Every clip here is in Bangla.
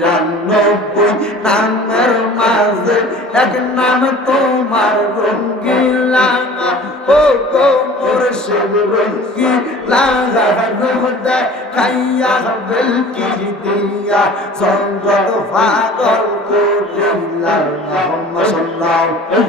নিরানব্বই নামের মাঝে এক নাম তোমার রঙ্গিলা। ও গো মুর্শিদ রঙ্গিলা রুহদে খাইয়া বেলকি দিয়া সঙ্গত পাগল করিলা। সাল্লাল্লাহু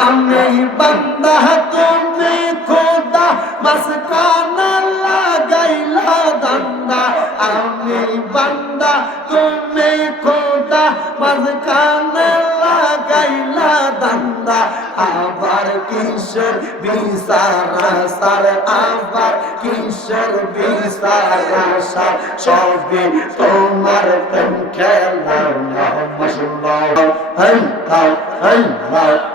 আমি বান্দা, তুমি খোদা মাসকানা লাগাইলা দান্দা। আমি বান্দা তুমি খোদা মাসকানা লাগাইলা দান্দা। আবার কিশোর বিচারা সার, আবার কিশোর বিচারা সার? সবই তোমার প্রেম খেলা হই হই হই।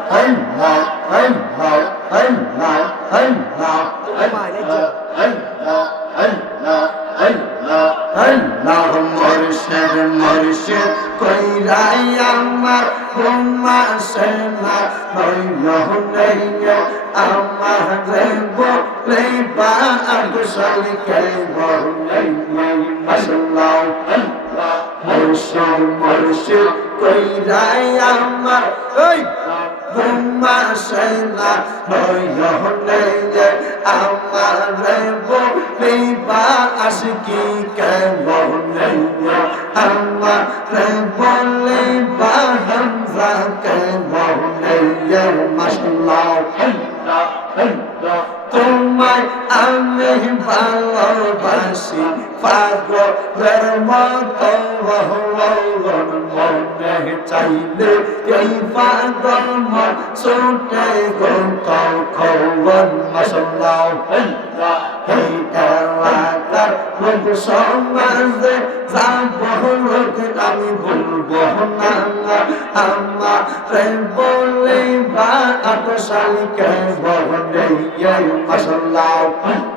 আল্লাহ মোরশেদ মোরশেদ কইরাই আমার হুম্মা সেনা। নই মহনাইয়া আমার রেব লেবা আগসাল কে মহনাইয়া মাশাআল্লাহ মোরশেদ মোরশেদ কইরাই আমার ওই হুম্মা সেনা। নই মহনাইয়া আমার রেব লেবা আশকি কে বলে আমার বলে বা হামজা কে বলে মাশাল্লাহ তোমায় আমি ভালোবাসি পাগলের মতো মনে চাইলে এই পাগল মন ছুটে গো তোমাকে সমাজে আমি বলব না আম্মা তাই বলে বা আতশালিকে বহন মাসাল্লাহ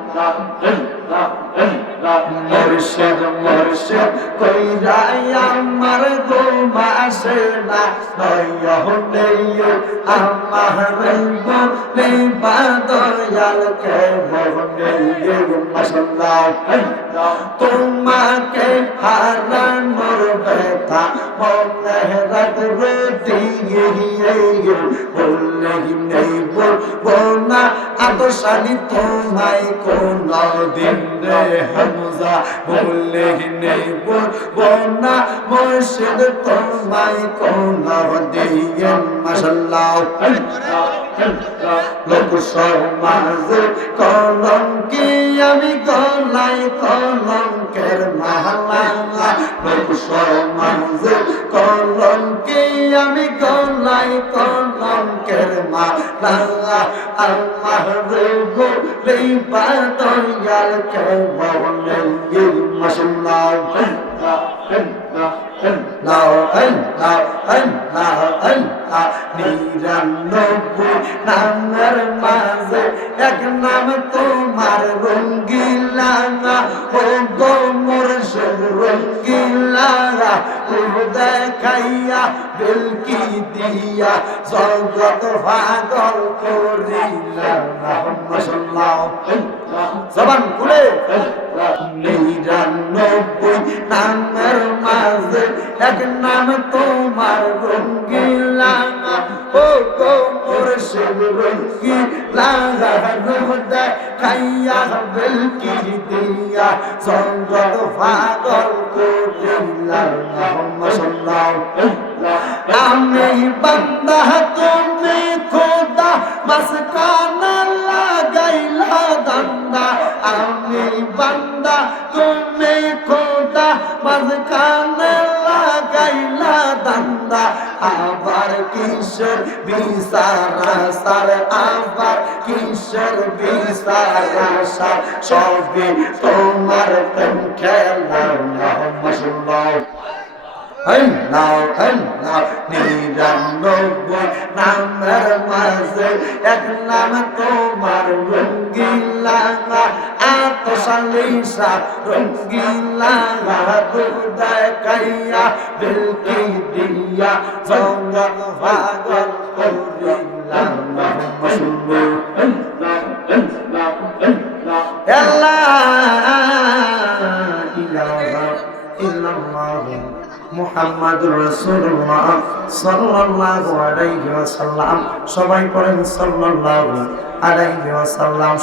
মুর্শিদ মুর্শিদ কইরাই আমার গো মাসে না হইলে আমার বলে বাদয়াল কে বলে মশাল্লাহ। তোমাকে হারানোর ব্যথা মনে রাখবে, দিয়ে বললে নেই, বলব না। আদশালি তোমায় কোন দিন রে হামজা বললে নেই না মুর্শিদ তোমায় কোন দিয়ে মাশাল্লাহ লোক সমাজে কলঙ্কি আমি গলাই কলঙ্কের মালা লোক সমাজে আমি গলাই কলঙ্কের মালা আল্লাহ রে বলে বাদয়াল কে বলে মাশাল্লাহ নাও নাও নাও নাও নিরানব্বই নামের মাঝে এক নাম তোমার রঙ্গিলা ও গো দেখাইয়া বেলকি দিয়া জগত পাগল করিলা জবান খুলে। নিরানব্বই নামের মাঝে এক নাম আমি বান্দা, তুমি খোদা মাসকানা লাগাইলা দান্দা। আমি বান্দা, তুমি খোদা মাসকানা লাগাইলা দান্দা। আবার কিশোর বিচারা? সার আবার কিশোর বিচারা সার সবই তোমার প্রেম খেলা নামের মাঝে এক নাম তোমার রঙ্গিলা আতশালিসা রঙ্গিলা দুদায় কাইয়া বিলকি দিয়া জঙ্গল ভাগল الله محمد رسول الله صلى الله عليه وسلم সবাই পড়েন صلى الله عليه وسلم